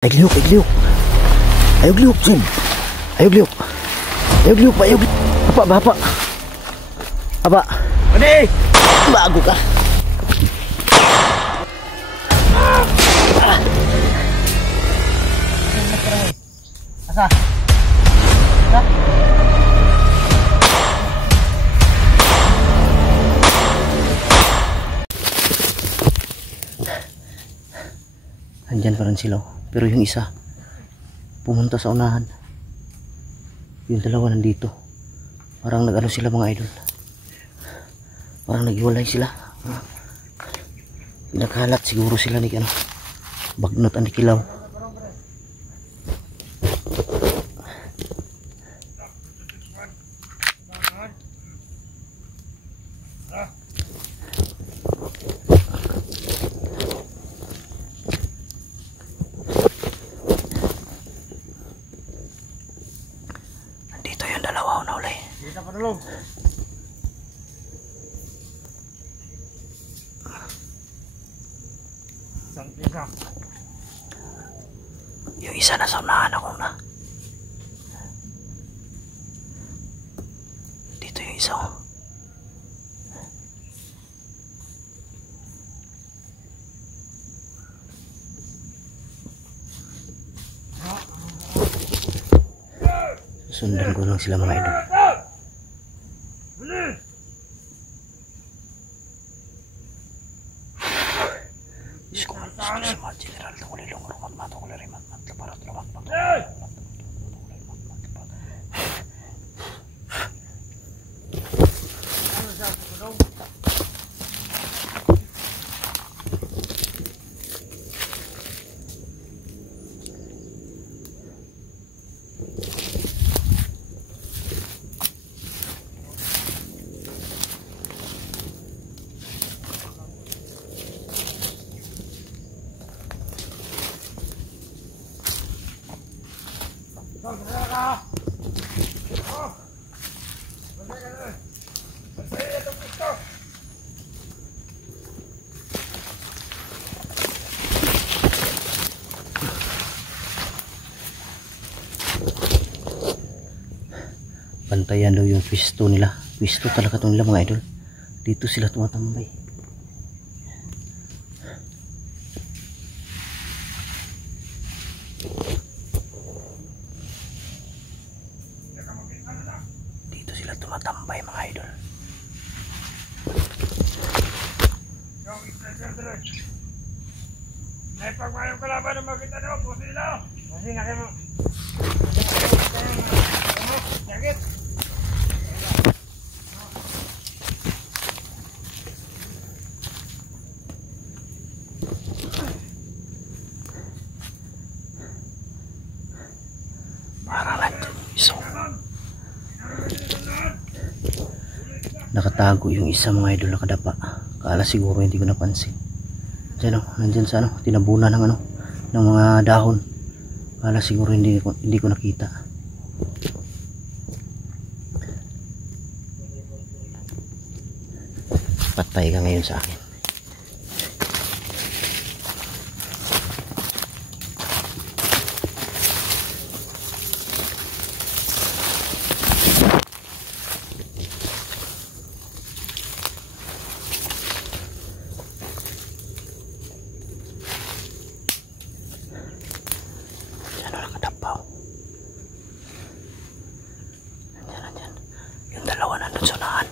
Ay gliyok, ay gliyok. Ayaw gliyok, Jim. Ayaw gliyok. Ayaw gliyok pa, ayaw gliyok. Apa, bapa. Apa. Ade! Bago ka. Asa? Asa? Andyan pa rin sila. Pero yung isa pumunta sa unahan. Yung dalawa nandito. Parang nag-ano sila mga idol. Parang naghiwalay sila. Pinakalat siguro sila ni ano, Bagnot ang Kilaw. Nandito yung dalawa na uli. Kita pa dulu. Yung isa na sa unahan ako na. Dito yung isa oh. Sundan ko lang sila mga idol. General tulilong rumat matukul rimat mat leparat lemat mat. Bantayan daw yung pwesto nila. Pwesto talaga itong nila mga idol. Dito sila tumatambay. Dito sila tumatambay mga idol. May pagmayong kalaban na makita nyo, puso nila. Kasi nakita mo. Sakit. Parang nandun isa. Nakatago yung isa mga idol, nakadapa. Kala siguro hindi ko napansin. Diyan, nandyan sa ano, tinabunan ng ano, ng mga dahon. Kala siguro hindi ko nakita. Patay ka ngayon sa akin. Diyan na nakadapaw. Andyan. Yung dalawa nandun sa unahan.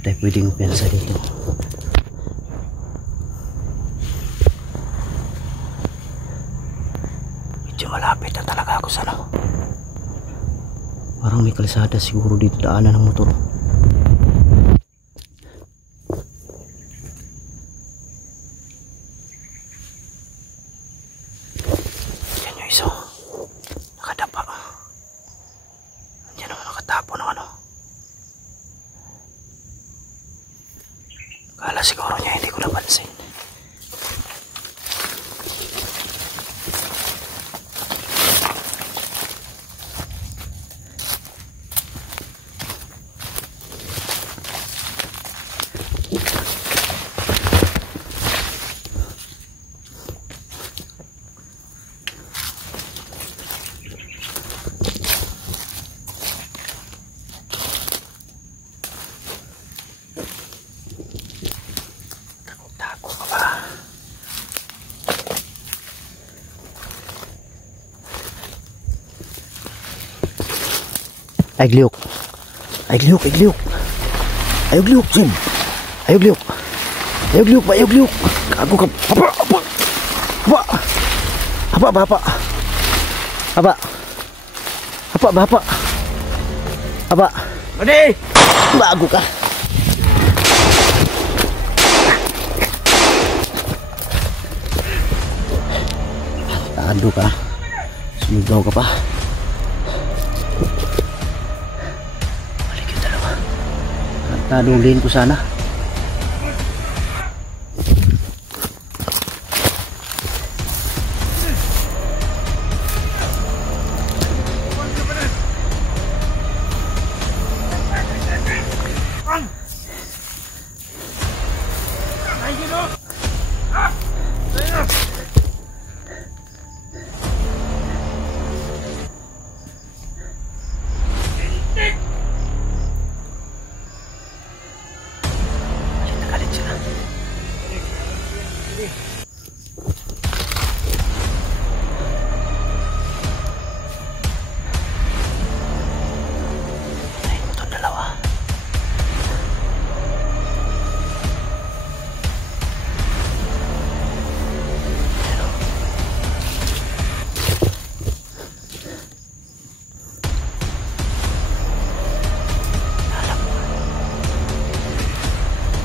Tayo pwedeng pensa dito. Medyo malapit na talaga ako sa ano. Parang may kalsada siguro dito, daanan ng motor. Yan yung isa. Nakadapa. Yan o, nakatapo ng ano. Kala siguro niya hindi ko napansin. Ay gliyok. Ay gliyok, ay gliyok. Ay gliyok, Sim. Ay gliyok. Ay gliyok ba, ay gliyok. Kago ka. Hapa, hapa. Hapa. Hapa ba, hapa. Hapa. Hapa ba, hapa. Hapa. Madi! Bago ka. Tado ka. Sumigaw ka pa. Balik yung dalawa. Tadulihin ko sana. Nagalit sila. Ay, itong dalawa.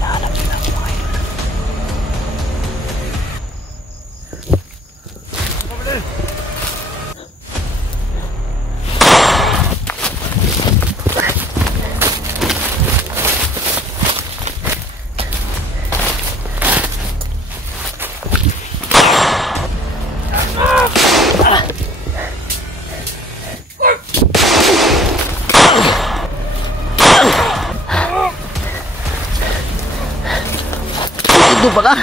Nahanap sila mga idol. Ito pa ka?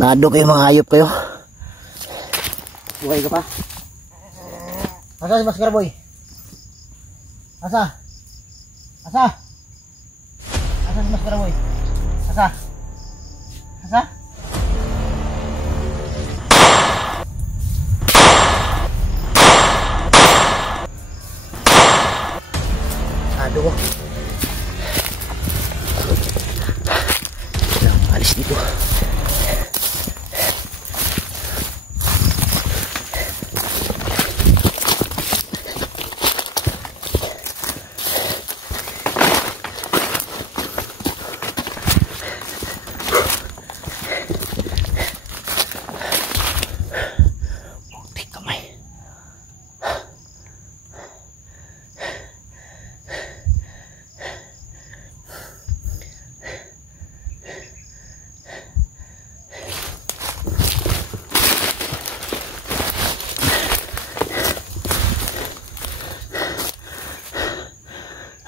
Nado kayo mga hayop kayo. Buhay ka pa? Asa si Maskara Boy? Asa? Asa? Asa si Maskara Boy? Asa? Asa? Nado ko. Kailangan maalis dito.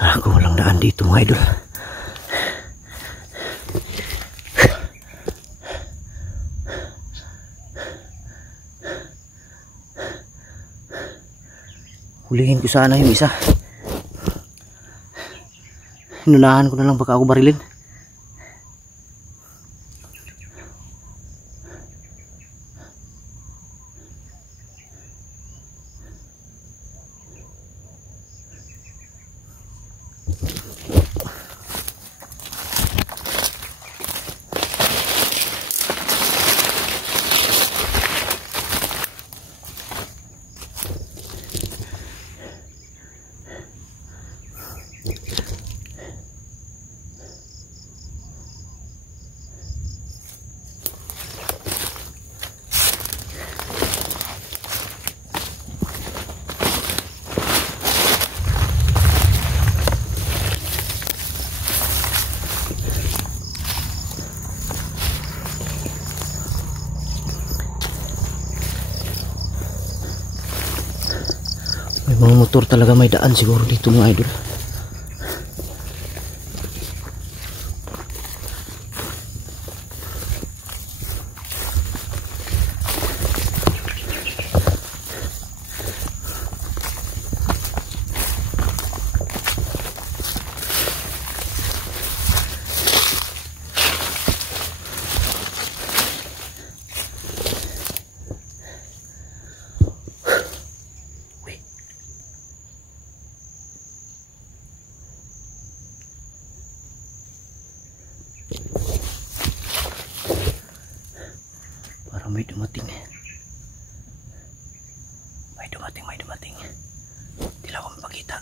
Ako walang daan dito mga idol. Hulihin ko sana yung isa. Hinunahan ko na lang baka ako barilin. May mga motor talaga, may daan siguro dito mga idol. May dumating. May dumating. Hindi lang ako mapakita.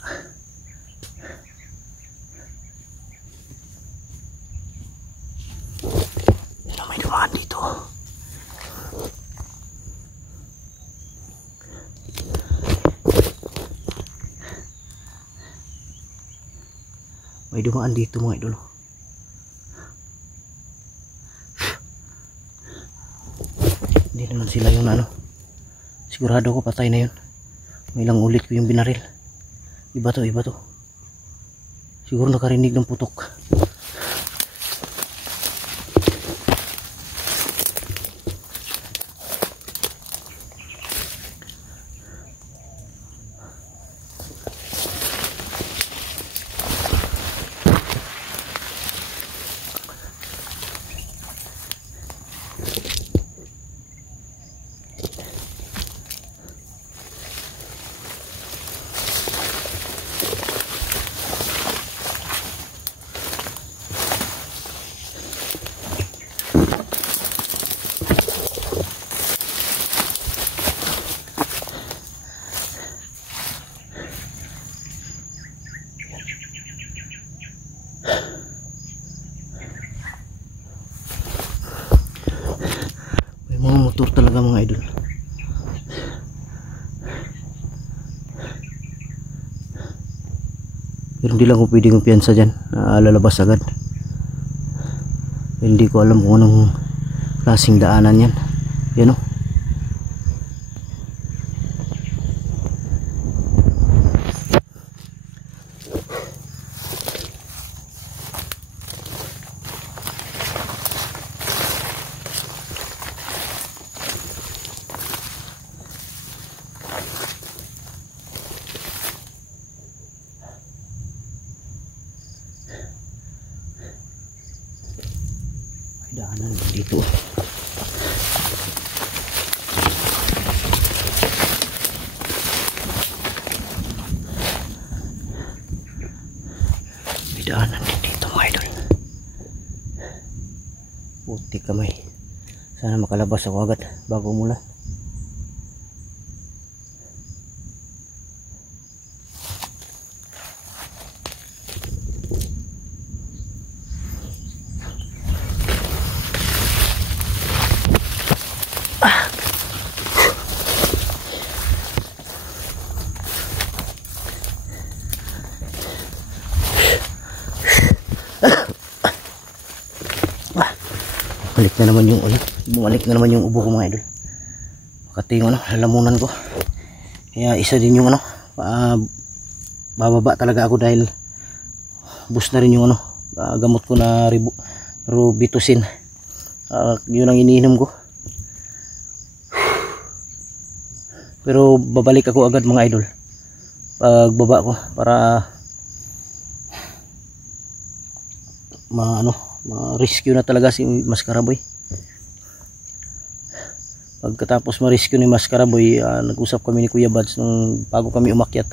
May dumaan dito. May dumaan dito mga idol. Hindi naman sila yung ano. Sigurado ko patay na yun. May ilang ulit ko yung binaril. Iba to. Siguro nakarinig ng putok. Mga motor talaga mga idol. Pero hindi lang ko pwedeng piyansa dyan. Lalabas agad. Hindi ko alam kung anong klaseng daanan yan. Yan o. Daanan dito. May daanan din dito mga idol. Puti kamay. Sana makalabas ako agad bago umulan. Bumalik na naman yung ubo ko mga idol. Makati yung lalamunan ko. Kaya isa din yung bababa talaga ako dahil bus na rin yung gamot ko na Robitussin. Yun ang iniinom ko. Pero babalik ako agad mga idol pagbaba ko para ma-rescue na talaga si Mascaraboy. Pagkatapos ma-rescue ni Mascaraboy, nag-usap kami ni Kuya Bads nung bago kami umakyat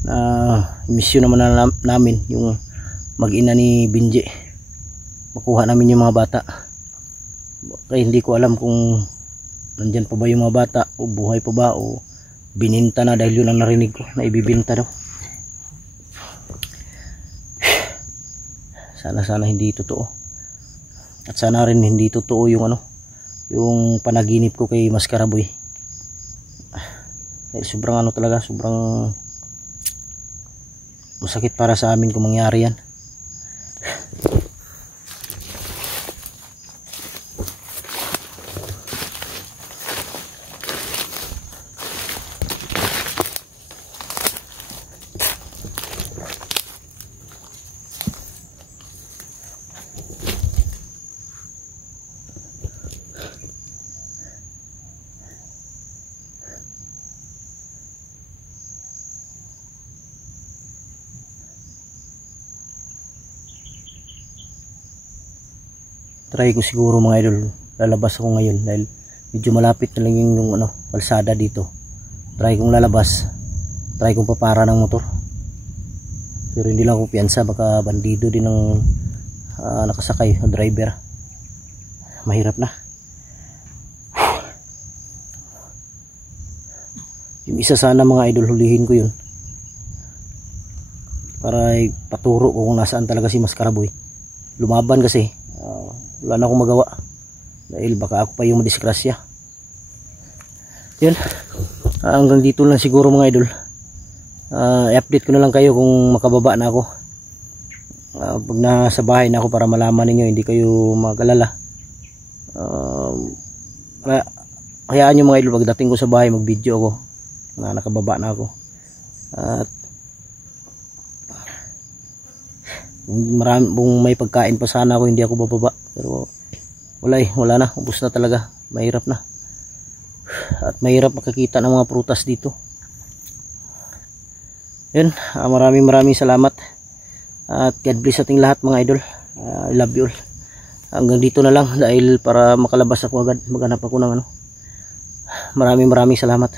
na mission naman namin yung mag-ina ni Binje, makuha namin yung mga bata. Kaya hindi ko alam kung nandyan pa ba yung mga bata o buhay pa ba o bininta na, dahil yun ang narinig ko na ibibinta daw. Sana hindi totoo, at sana rin hindi totoo yung yung panaginip ko kay Mascaraboy. Sobrang talaga, sobrang masakit para sa amin kung mangyari yan. Try ko siguro mga idol, lalabas ako ngayon dahil medyo malapit na lang yung kalsada dito. Try kong lalabas, try kong papara ng motor. Pero hindi lang ako piyansa, baka bandido din ng nakasakay, driver. Mahirap na. Yung isa sana mga idol, hulihin ko yun para paturo ko kung nasaan talaga si Maskaraboy. Lumaban kasi, wala na akong magawa dahil baka ako pa yung madisgrasya. Yun, hanggang dito lang siguro mga idol. I-update ko na lang kayo kung makababa na ako, pag nasa bahay na ako, para malaman ninyo, hindi kayo mag-alala. Hayaan nyo mga idol, pagdating ko sa bahay mag video ako na nakababa na ako. At kung may pagkain pa sana ako, hindi ako bababa, pero wala na, ubos na talaga, mahirap na. At mahirap makakita ng mga prutas dito. Yun, maraming salamat at God bless ating lahat mga idol. I love you all. Hanggang dito na lang dahil para makalabas ako agad, maghanap ako ng ano. Maraming salamat.